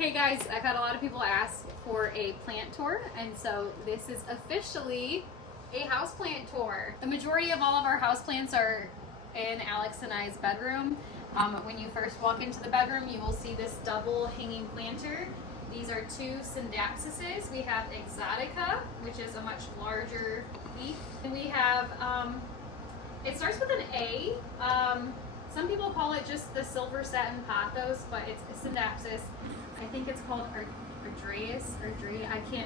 Hey guys, I've had a lot of people ask for a plant tour, and so this is officially a houseplant tour. The majority of all of our houseplants are in Alex and I's bedroom. When you first walk into the bedroom, you will see this double hanging planter. These are two Synapsises. We have Exotica, which is a much larger leaf. And we have, it starts with an A. Some people call it just the silver satin pothos, but it's a Synapsis. I think it's called Ardreas.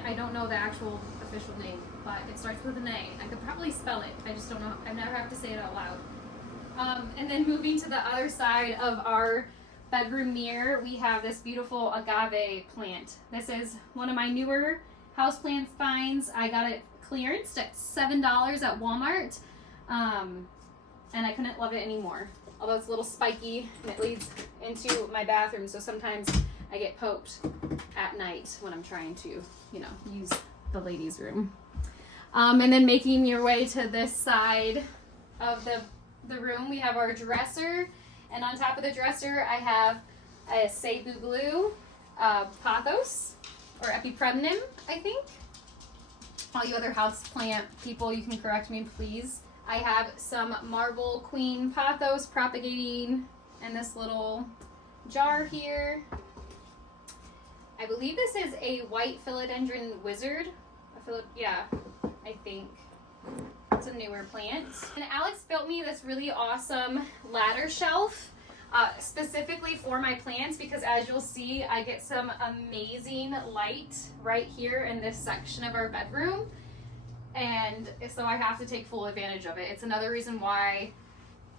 I don't know the actual official name, but it starts with an A. I could probably spell it. I just don't know. I never have to say it out loud. And then moving to the other side of our bedroom mirror, we have this beautiful agave plant. This is one of my newer houseplant finds. I got it clearanced at $7 at Walmart, and I couldn't love it anymore. Although it's a little spiky and it leads into my bathroom, so sometimes I get poked at night when I'm trying to, use the ladies' room. And then making your way to this side of the room, we have our dresser, and on top of the dresser I have a Cebu glue pothos, or epipremnum, I think. All you other houseplant people, you can correct me, please. I have some marble queen pothos propagating in this little jar here. I believe this is a white philodendron wizard. I think. It's a newer plant. And Alex built me this really awesome ladder shelf specifically for my plants, because as you'll see, I get some amazing light right here in this section of our bedroom. And so I have to take full advantage of it. It's another reason why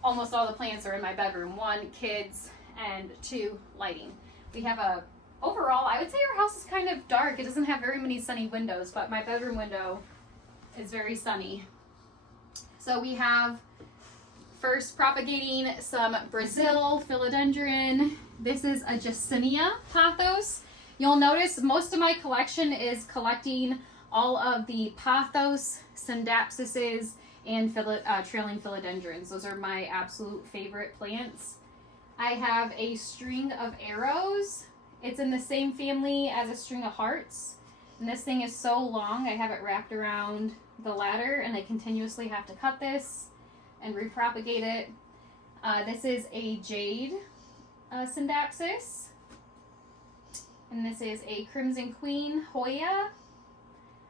almost all the plants are in my bedroom. 1, kids, and 2, lighting. We have overall, I would say our house is kind of dark. It doesn't have very many sunny windows, but my bedroom window is very sunny. So we have first propagating some Brazil philodendron. This is a Jacinia pothos. You'll notice most of my collection is collecting all of the pothos, Synapsises, and trailing philodendrons. Those are my absolute favorite plants. I have a string of arrows. It's in the same family as a string of hearts. And this thing is so long, I have it wrapped around the ladder, and I continuously have to cut this and repropagate it. This is a jade Synapsis. And this is a Crimson Queen Hoya.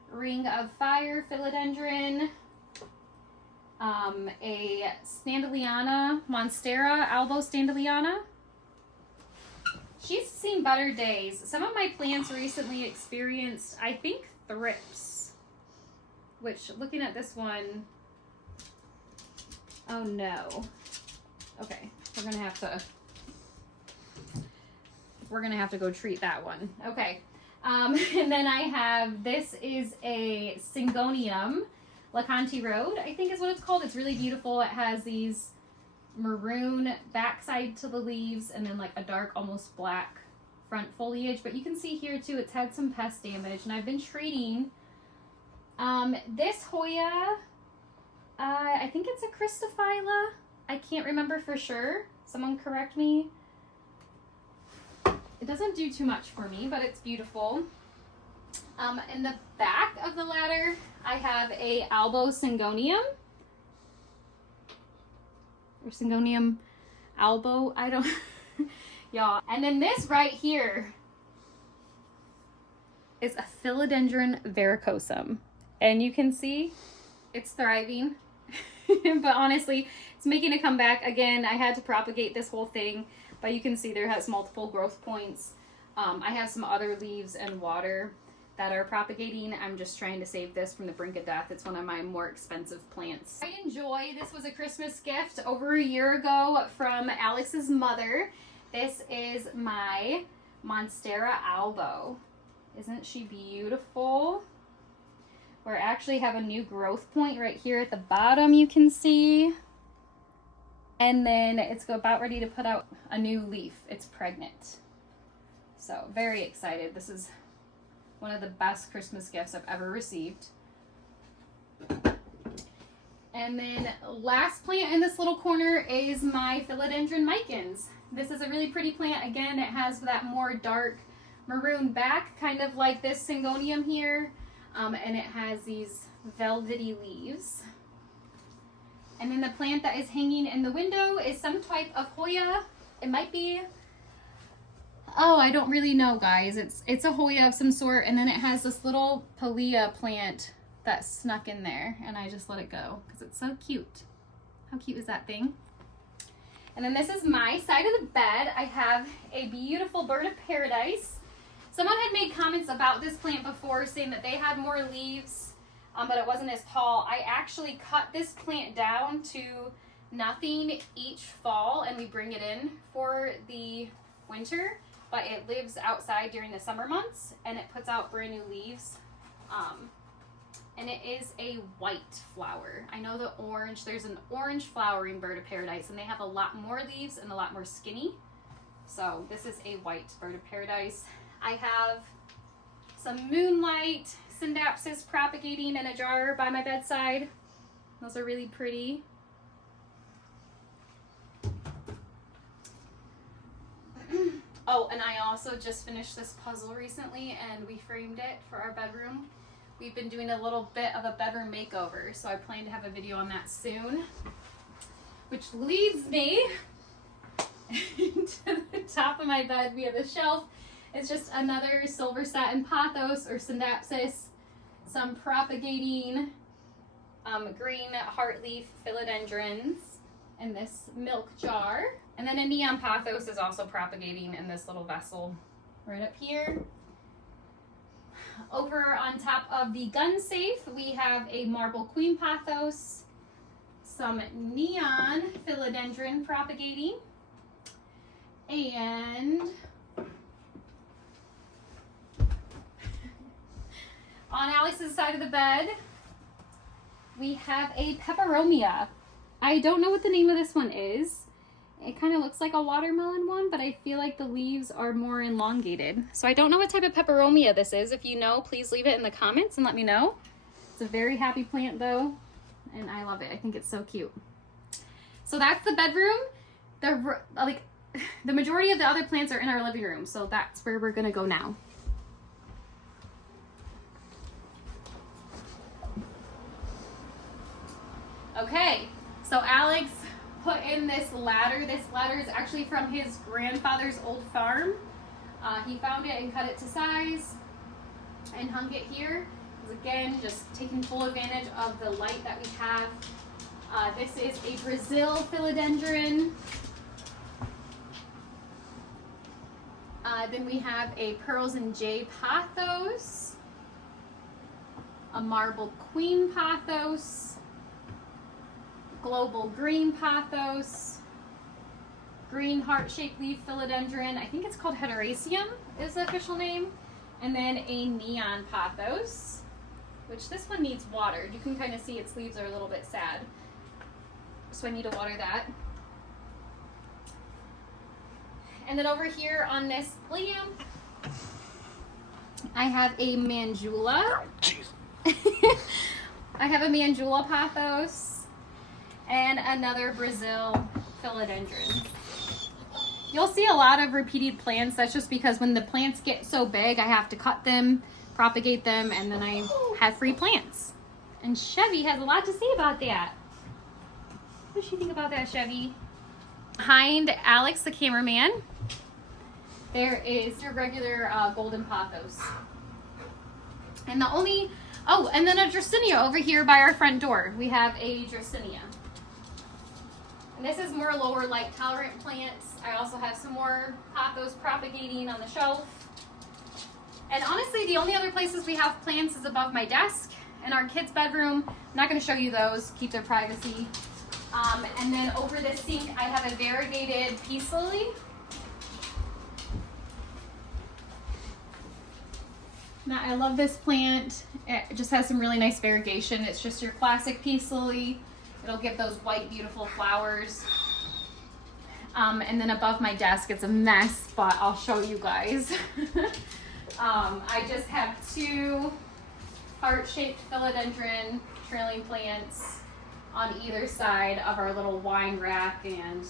Ring of Fire philodendron, a Standeliana, Monstera albo Standeliana. She's seen better days. Some of my plants recently experienced, I think, thrips, which, looking at this one, oh no. Okay, we're gonna have to go treat that one. Okay. And then I have, this is a Syngonium, LeConte Road, I think is what it's called. It's really beautiful. It has these maroon backside to the leaves and then like a dark, almost black front foliage. But you can see here too, it's had some pest damage, and I've been treating. This Hoya, I think it's a Christophylla. I can't remember for sure. Someone correct me. It doesn't do too much for me, but it's beautiful. In the back of the ladder, I have a albo Syngonium. Or Syngonium albo, I don't, y'all. And then this right here is a Philodendron verrucosum. And you can see it's thriving. But honestly, it's making a comeback. Again, I had to propagate this whole thing. But you can see there has multiple growth points. I have some other leaves and water that are propagating. I'm just trying to save this from the brink of death. It's one of my more expensive plants. I enjoy, this was a Christmas gift over a year ago from Alex's mother. This is my Monstera albo. Isn't she beautiful? We actually have a new growth point right here at the bottom, you can see. And then it's about ready to put out a new leaf. It's pregnant. So very excited. This is one of the best Christmas gifts I've ever received. And then last plant in this little corner is my Philodendron micans. This is a really pretty plant. Again, it has that more dark maroon back, kind of like this syngonium here. And it has these velvety leaves. And then the plant that is hanging in the window is some type of Hoya. It might be, oh, I don't really know, guys. It's a Hoya of some sort, and then it has this little Palea plant that snuck in there, and I just let it go because it's so cute. How cute is that thing? And then this is my side of the bed. I have a beautiful bird of paradise. Someone had made comments about this plant before saying that they had more leaves, but it wasn't as tall. I actually cut this plant down to nothing each fall, and we bring it in for the winter, but it lives outside during the summer months, and it puts out brand new leaves. And it is a white flower. I know the orange, there's an orange flowering bird of paradise, and they have a lot more leaves and a lot more skinny. So this is a white bird of paradise. I have some moonlight syndapsis propagating in a jar by my bedside. Those are really pretty. Oh, and I also just finished this puzzle recently, and we framed it for our bedroom. We've been doing a little bit of a bedroom makeover, so I plan to have a video on that soon. Which leads me to the top of my bed. We have a shelf. It's just another silver satin pothos or syndapsis, some propagating green heartleaf philodendrons in this milk jar. And then a neon pothos is also propagating in this little vessel right up here. Over on top of the gun safe, we have a marble queen pothos, some neon philodendron propagating, and on Alex's side of the bed, we have a peperomia. I don't know what the name of this one is. It kind of looks like a watermelon one, but I feel like the leaves are more elongated. So I don't know what type of peperomia this is. If you know, please leave it in the comments and let me know. It's a very happy plant though, and I love it. I think it's so cute. So that's the bedroom. The majority of the other plants are in our living room, so that's where we're gonna go now. Okay, so Alex put in this ladder. This ladder is actually from his grandfather's old farm. He found it and cut it to size and hung it here. Again, just taking full advantage of the light that we have. This is a Brazil philodendron. Then we have a Pearls and Jade pothos, a marble queen pothos, global green pothos, green heart-shaped leaf philodendron. I think it's called Hederaceum is the official name. And then a neon pothos, which this one needs watered. You can kind of see its leaves are a little bit sad, so I need to water that. And then over here on this lamp, I have a Manjula. I have a Manjula pothos and another Brazil philodendron. You'll see a lot of repeated plants. That's just because when the plants get so big, I have to cut them, propagate them, and then I have free plants. And Chevy has a lot to say about that. What does she think about that, Chevy? Behind Alex, the cameraman, there is your regular golden pothos. And the only, oh, and then a Dracinia over here by our front door. We have a Dracinia. And this is more lower light tolerant plants. I also have some more pothos propagating on the shelf. And honestly, the only other places we have plants is above my desk and our kids' bedroom. I'm not going to show you those, keep their privacy. And then over the sink, I have a variegated peace lily. Now, I love this plant. It just has some really nice variegation. It's just your classic peace lily. It'll give those white, beautiful flowers. And then above my desk, it's a mess, but I'll show you guys. I just have two heart-shaped philodendron trailing plants on either side of our little wine rack and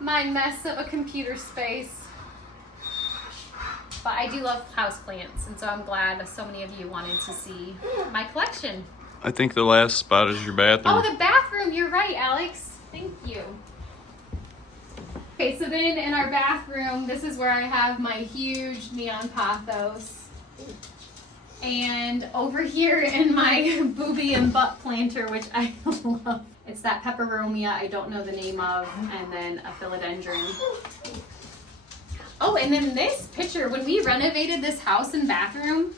my mess of a computer space. But I do love houseplants, and so I'm glad so many of you wanted to see my collection. I think the last spot is your bathroom. Oh, the bathroom. You're right, Alex. Thank you. Okay, so then in our bathroom, this is where I have my huge neon pothos. And over here in my booby and butt planter, which I love. It's that peperomia I don't know the name of, and then a philodendron. Oh, and then this picture, when we renovated this house and bathroom,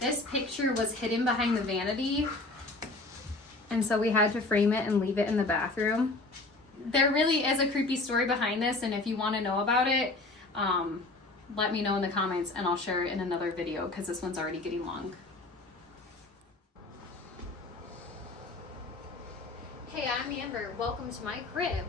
this picture was hidden behind the vanity. And so we had to frame it and leave it in the bathroom. There really is a creepy story behind this, and if you want to know about it, let me know in the comments and I'll share it in another video because this one's already getting long. Hey, I'm Amber. Welcome to my crib.